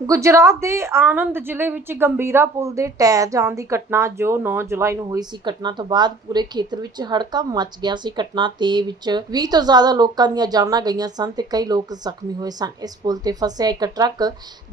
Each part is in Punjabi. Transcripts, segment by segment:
ਗੁਜਰਾਤ ਦੇ ਆਨੰਦ ਜ਼ਿਲ੍ਹੇ ਵਿੱਚ ਗੰਭੀਰਾ ਪੁਲ ਦੇ ਟਹਿ ਜਾਣ ਦੀ ਘਟਨਾ ਜੋ 9 ਜੁਲਾਈ ਨੂੰ ਹੋਈ ਸੀ। ਘਟਨਾ ਤੋਂ ਬਾਅਦ ਪੂਰੇ ਖੇਤਰ ਵਿੱਚ ਹੜਕਾ ਮਚ ਗਿਆ ਸੀ। ਘਟਨਾ ਤੇ ਵਿੱਚ 20 ਤੋਂ ਜ਼ਿਆਦਾ ਲੋਕਾਂ ਦੀਆਂ ਜਾਨਾਂ ਗਈਆਂ ਸਨ ਤੇ ਕਈ ਲੋਕ ਜ਼ਖਮੀ ਹੋਏ ਸਨ। ਇਸ ਪੁਲ ਤੇ ਫਸਿਆ ਇੱਕ ਟਰੱਕ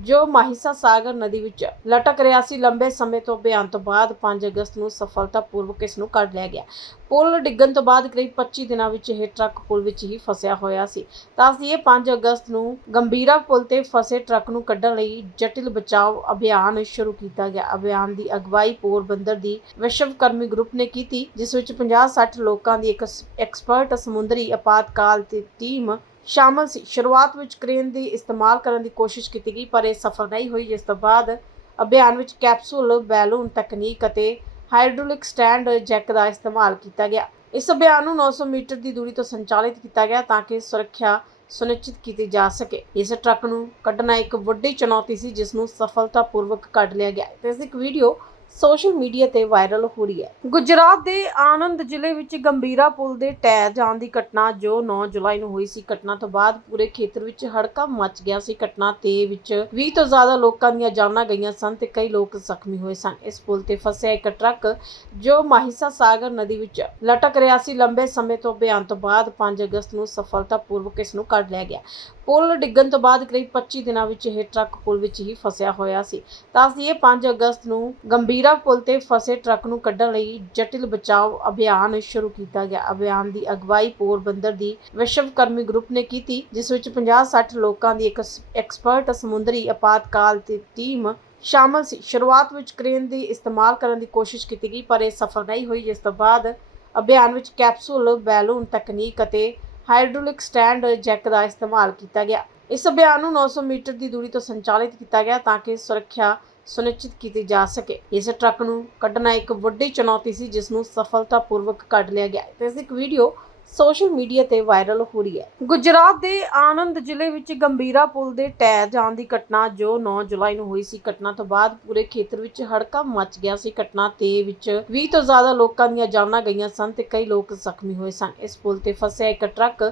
ਜੋ ਮਾਹਿਸਾ ਸਾਗਰ ਨਦੀ ਵਿੱਚ ਲਟਕ ਰਿਹਾ ਸੀ। ਲੰਬੇ ਸਮੇਂ ਤੋਂ ਅਭਿਆਨ ਤੋਂ ਬਾਅਦ 5 ਅਗਸਤ ਨੂੰ ਸਫਲਤਾਪੂਰਵਕ ਇਸ ਨੂੰ ਕੱਢ ਲਿਆ ਗਿਆ। ਪੁਲ ਡਿੱਗਣ ਤੋਂ ਬਾਅਦ ਕਰੀਬ 25 ਦਿਨਾਂ ਵਿੱਚ ਇਹ ਟਰੱਕ ਪੁਲ ਵਿੱਚ ਹੀ ਫਸਿਆ ਹੋਇਆ ਸੀ। ਦੱਸ ਦਈਏ 5 ਅਗਸਤ ਨੂੰ ਗੰਭੀਰਾ ਪੁਲ ਤੇ ਫਸੇ ਟਰੱਕ ਨੂੰ ਕੱਢਣ ਲਈ ਜਟਿਲ ਬਚਾਓ ਅਭਿਆਨ ਸ਼ੁਰੂ ਕੀਤਾ ਗਿਆ। ਅਭਿਆਨ ਦੀ ਅਗਵਾਈ ਪੋਰਬੰਦਰ ਦੀ ਵਿਸ਼ਵਕਰਮੀ ਗਰੁੱਪ ਨੇ ਕੀਤੀ, ਜਿਸ ਵਿੱਚ 50-60 ਲੋਕਾਂ ਦੀ ਇੱਕ ਐਕਸਪਰਟ ਸਮੁੰਦਰੀ ਆਪਾਤਕਾਲ ਤੇ ਟੀਮ ਸ਼ਾਮਲ ਸੀ। ਸ਼ੁਰੂਆਤ ਵਿੱਚ ਕ੍ਰੇਨ ਦੀ ਇਸਤੇਮਾਲ ਕਰਨ ਦੀ ਕੋਸ਼ਿਸ਼ ਕੀਤੀ ਗਈ, ਪਰ ਇਹ ਸਫਲ ਨਹੀਂ ਹੋਈ। ਜਿਸ ਤੋਂ ਬਾਅਦ ਅਭਿਆਨ ਵਿੱਚ ਕੈਪਸੂਲ, ਬੈਲੂਨ ਤਕਨੀਕ ਅਤੇ ਹਾਈਡ੍ਰੋਲਿਕ ਸਟੈਂਡ ਜੈਕ ਦਾ ਇਸਤੇਮਾਲ ਕੀਤਾ ਗਿਆ। ਇਸ ਅਭਿਆਨ ਨੂੰ 900 ਮੀਟਰ ਦੀ ਦੂਰੀ ਤੋਂ ਸੰਚਾਲਿਤ ਕੀਤਾ ਗਿਆ ਤਾਂ ਕਿ ਸੁਰੱਖਿਆ ਸੁਨਿਸ਼ਚਿਤ ਕੀਤੀ ਜਾ ਸਕੇ। ਇਸ ਟਰੱਕ ਨੂੰ ਕੱਢਣਾ ਇੱਕ ਵੱਡੀ ਚੁਣੌਤੀ ਸੀ ਜਿਸ ਨੂੰ ਸਫਲਤਾਪੂਰਵਕ ਕੱਢ ਲਿਆ ਗਿਆ। ਤੇ ਇਸ ਦੀ ਇੱਕ ਵੀਡੀਓ ਸੋਸ਼ਲ ਮੀਡੀਆ ਤੇ ਵਾਇਰਲ ਹੋ ਰਹੀ ਹੈ। ਗੁਜਰਾਤ ਦੇ ਆਨੰਦ ਜ਼ਿਲ੍ਹੇ ਵਿੱਚ ਗੰਭੀਰਾ ਪੁਲ ਦੇ ਟਹਿ ਜਾਣ ਦੀ ਘਟਨਾ, ਜੋ 9 ਜੁਲਾਈ ਨੂੰ ਹੋਈ ਸੀ। ਘਟਨਾ ਤੋਂ ਬਾਅਦ ਪੂਰੇ ਖੇਤਰ ਵਿੱਚ ਹੜਕੰਪ ਮਚ ਗਿਆ ਸੀ। ਘਟਨਾ ਤੇ ਵਿੱਚ 20 ਤੋਂ ਜ਼ਿਆਦਾ ਲੋਕਾਂ ਦੀਆਂ ਜਾਨਾਂ ਗਈਆਂ ਸਨ ਤੇ ਕਈ ਲੋਕ ਜ਼ਖਮੀ ਹੋਏ ਸਨ। ਇਸ ਪੁਲ ਤੇ ਫਸਿਆ ਇੱਕ ਟਰੱਕ, ਜੋ ਮਾਹਿਸਾ ਸਾਗਰ ਨਦੀ ਵਿੱਚ ਲਟਕ ਰਿਹਾ ਸੀ। ਲੰਬੇ ਸਮੇਂ ਤੋਂ ਅਭਿਆਨ ਤੋਂ ਬਾਅਦ 5 ਅਗਸਤ ਨੂੰ ਸਫਲਤਾਪੂਰਵਕ ਇਸ ਨੂੰ ਕੱਢ ਲਿਆ ਗਿਆ। ਪੁਲ ਡਿੱਗਣ ਤੋਂ ਬਾਅਦ ਕਰੀਬ 25 ਦਿਨਾਂ ਵਿੱਚ ਇਹ ਟਰੱਕ ਪੁਲ ਵਿੱਚ ਹੀ ਫਸਿਆ ਹੋਇਆ ਸੀ। ਦੱਸ ਦਈਏ 5 ਅਗਸਤ ਨੂੰ ਗੰਭੀਰਾ ਪੁਲ ਤੇ ਫਸੇ ਟਰੱਕ ਨੂੰ ਕੱਢਣ ਲਈ ਜਟਿਲ ਬਚਾਓ ਅਭਿਆਨ ਸ਼ੁਰੂ ਕੀਤਾ ਗਿਆ। ਅਭਿਆਨ ਦੀ ਅਗਵਾਈ ਪੋਰਬੰਦਰ ਦੀ ਵਿਸ਼ਵਕਰਮੀ ਗਰੁੱਪ ਨੇ ਕੀਤੀ, ਜਿਸ ਵਿੱਚ 50-60 ਲੋਕਾਂ ਦੀ ਇੱਕ ਐਕਸਪਰਟ ਸਮੁੰਦਰੀ ਆਪਾਤਕਾਲ ਦੀ ਟੀਮ ਸ਼ਾਮਲ ਸੀ। ਸ਼ੁਰੂਆਤ ਵਿੱਚ ਕ੍ਰੇਨ ਦੀ ਇਸਤੇਮਾਲ ਕਰਨ ਦੀ ਕੋਸ਼ਿਸ਼ ਕੀਤੀ ਗਈ, ਪਰ ਇਹ ਸਫਲ ਨਹੀਂ ਹੋਈ। ਜਿਸ ਤੋਂ ਬਾਅਦ ਅਭਿਆਨ ਵਿੱਚ ਕੈਪਸੂਲ, ਬੈਲੂਨ ਤਕਨੀਕ ਅਤੇ ਹਾਈਡ੍ਰੋਲਿਕ ਸਟੈਂਡ ਜੈਕ ਦਾ ਇਸਤੇਮਾਲ ਕੀਤਾ ਗਿਆ। ਇਸ ਅਭਿਆਨ ਨੂੰ 900 ਮੀਟਰ ਦੀ ਦੂਰੀ ਤੋਂ ਸੰਚਾਲਿਤ ਕੀਤਾ ਗਿਆ ਤਾਂ ਕਿ ਸੁਰੱਖਿਆ ਸੁਨਿਸ਼ਚਿਤ ਕੀਤੀ ਜਾ ਸਕੇ। ਇਸ ਟਰੱਕ ਨੂੰ ਕੱਢਣਾ ਇੱਕ ਵੱਡੀ ਚੁਣੌਤੀ ਸੀ, ਜਿਸ ਨੂੰ ਸਫਲਤਾਪੂਰਵਕ ਕੱਢ ਲਿਆ ਗਿਆ। ਤੇ ਇਸ ਦੀ ਇੱਕ ਵੀਡੀਓ ਸੋਸ਼ਲ ਮੀਡੀਆ ਤੇ ਵਾਇਰਲ ਹੋ ਰਹੀ ਹੈ। ਗੁਜਰਾਤ ਦੇ ਆਨੰਦ ਜ਼ਿਲ੍ਹੇ ਵਿੱਚ ਗੰਭੀਰਾ ਪੁਲ ਦੇ ਟਹਿ ਜਾਣ ਦੀ ਘਟਨਾ ਜੋ 9 ਜੁਲਾਈ ਨੂੰ ਹੋਈ ਸੀ। ਘਟਨਾ ਤੋਂ ਬਾਅਦ ਪੂਰੇ ਖੇਤਰ ਵਿੱਚ ਹੜਕੰਪ ਮਚ ਗਿਆ ਸੀ। ਘਟਨਾ ਤੇ ਵਿੱਚ 20 ਤੋਂ ਜ਼ਿਆਦਾ ਲੋਕਾਂ ਦੀਆਂ ਜਾਨਾਂ ਗਈਆਂ ਸਨ ਤੇ ਕਈ ਲੋਕ ਜ਼ਖਮੀ ਹੋਏ ਸਨ। ਇਸ ਪੁਲ ਤੇ ਫਸਿਆ ਇੱਕ ਟਰੱਕ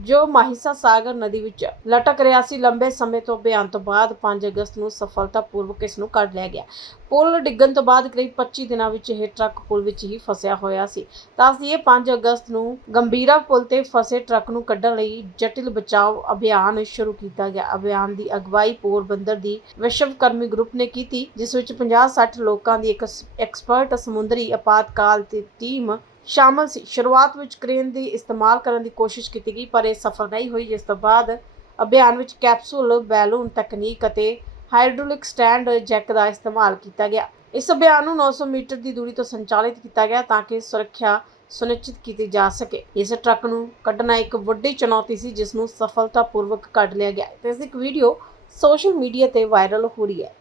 ਜੋ ਮਾਹਿਸਾ ਸਾਗਰ ਨਦੀ ਵਿੱਚ ਲਟਕ ਰਿਹਾ ਸੀ। ਲੰਬੇ ਸਮੇਂ ਤੋਂ ਅਭਿਆਨ ਤੋਂ ਬਾਅਦ 5 ਅਗਸਤ ਨੂੰ ਸਫਲਤਾਪੂਰਵਕ ਇਸ ਨੂੰ ਕੱਢ ਲਿਆ ਗਿਆ। ਪੁਲ ਡਿੱਗਣ ਤੋਂ ਬਾਅਦ ਕਰੀਬ 25 ਦਿਨਾਂ ਵਿੱਚ ਇਹ ਟਰੱਕ ਪੁਲ ਵਿੱਚ ਹੀ ਫਸਿਆ ਹੋਇਆ ਸੀ। ਦੱਸ ਦਈਏ 5 ਅਗਸਤ ਨੂੰ ਗੰਭੀਰ ਪੁਲ ਤੇ ਫਸੇ ਟਰੱਕ ਨੂੰ ਕੱਢਣ ਲਈ ਜਟਿਲ ਬਚਾਓ ਅਭਿਆਨ ਸ਼ੁਰੂ ਕੀਤਾ ਗਿਆ। ਅਭਿਆਨ ਦੀ ਅਗਵਾਈ ਪੋਰਬੰਦਰ ਦੀ ਵਿਸ਼ਵਕਰਮੀ ਗਰੁੱਪ ਨੇ ਕੀਤੀ, ਜਿਸ ਵਿੱਚ 50-60 ਲੋਕਾਂ ਦੀ ਇੱਕ ਐਕਸਪਰਟ ਸਮੁੰਦਰੀ ਆਪਾਤਕਾਲ ਤੇ ਟੀਮ ਸ਼ਾਮਲ ਸੀ। ਸ਼ੁਰੂਆਤ ਵਿੱਚ ਕ੍ਰੇਨ ਦੀ ਇਸਤੇਮਾਲ ਕਰਨ ਦੀ ਕੋਸ਼ਿਸ਼ ਕੀਤੀ ਗਈ, ਪਰ ਇਹ ਸਫਲ ਨਹੀਂ ਹੋਈ। ਜਿਸ ਤੋਂ ਬਾਅਦ ਅਭਿਆਨ ਵਿੱਚ ਕੈਪਸੂਲ, ਬੈਲੂਨ ਤਕਨੀਕ ਅਤੇ ਹਾਈਡ੍ਰੋਲਿਕ ਸਟੈਂਡ ਜੈਕ ਦਾ ਇਸਤੇਮਾਲ ਕੀਤਾ ਗਿਆ। ਇਸ ਅਭਿਆਨ ਨੂੰ 900 ਮੀਟਰ ਦੀ ਦੂਰੀ ਤੋਂ ਸੰਚਾਲਿਤ ਕੀਤਾ ਗਿਆ ਤਾਂ ਕਿ ਸੁਰੱਖਿਆ ਸੁਨਿਸ਼ਚਿਤ ਕੀਤੀ ਜਾ ਸਕੇ। ਇਸ ਟਰੱਕ ਨੂੰ ਕੱਢਣਾ ਇੱਕ ਵੱਡੀ ਚੁਣੌਤੀ ਸੀ, ਜਿਸ ਨੂੰ ਸਫਲਤਾਪੂਰਵਕ ਕੱਢ ਲਿਆ ਗਿਆ। ਤੇ ਇਸ ਦੀ ਇੱਕ ਵੀਡੀਓ ਸੋਸ਼ਲ ਮੀਡੀਆ ਤੇ ਵਾਇਰਲ ਹੋ ਰਹੀ ਹੈ।